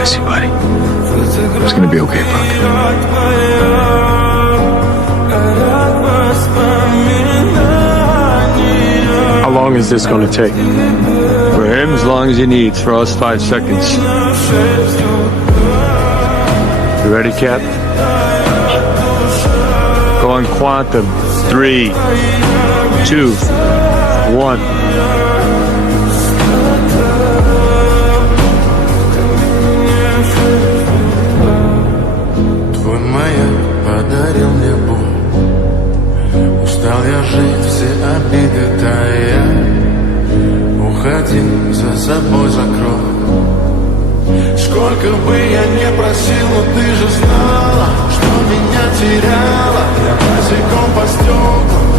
miss you, buddy. It's gonna be okay, Punk. How long is this gonna take? For him, as long as he needs. For us, 5 seconds. You ready, Cap? Going quantum. 3, 2, 1. Твой маяк подарил мне боль. Устал я жить, все обиды тая. Уходи, за собой закрой. Сколько бы я не просил, но ты же знала, что меня теряла. Я босиком по стеклам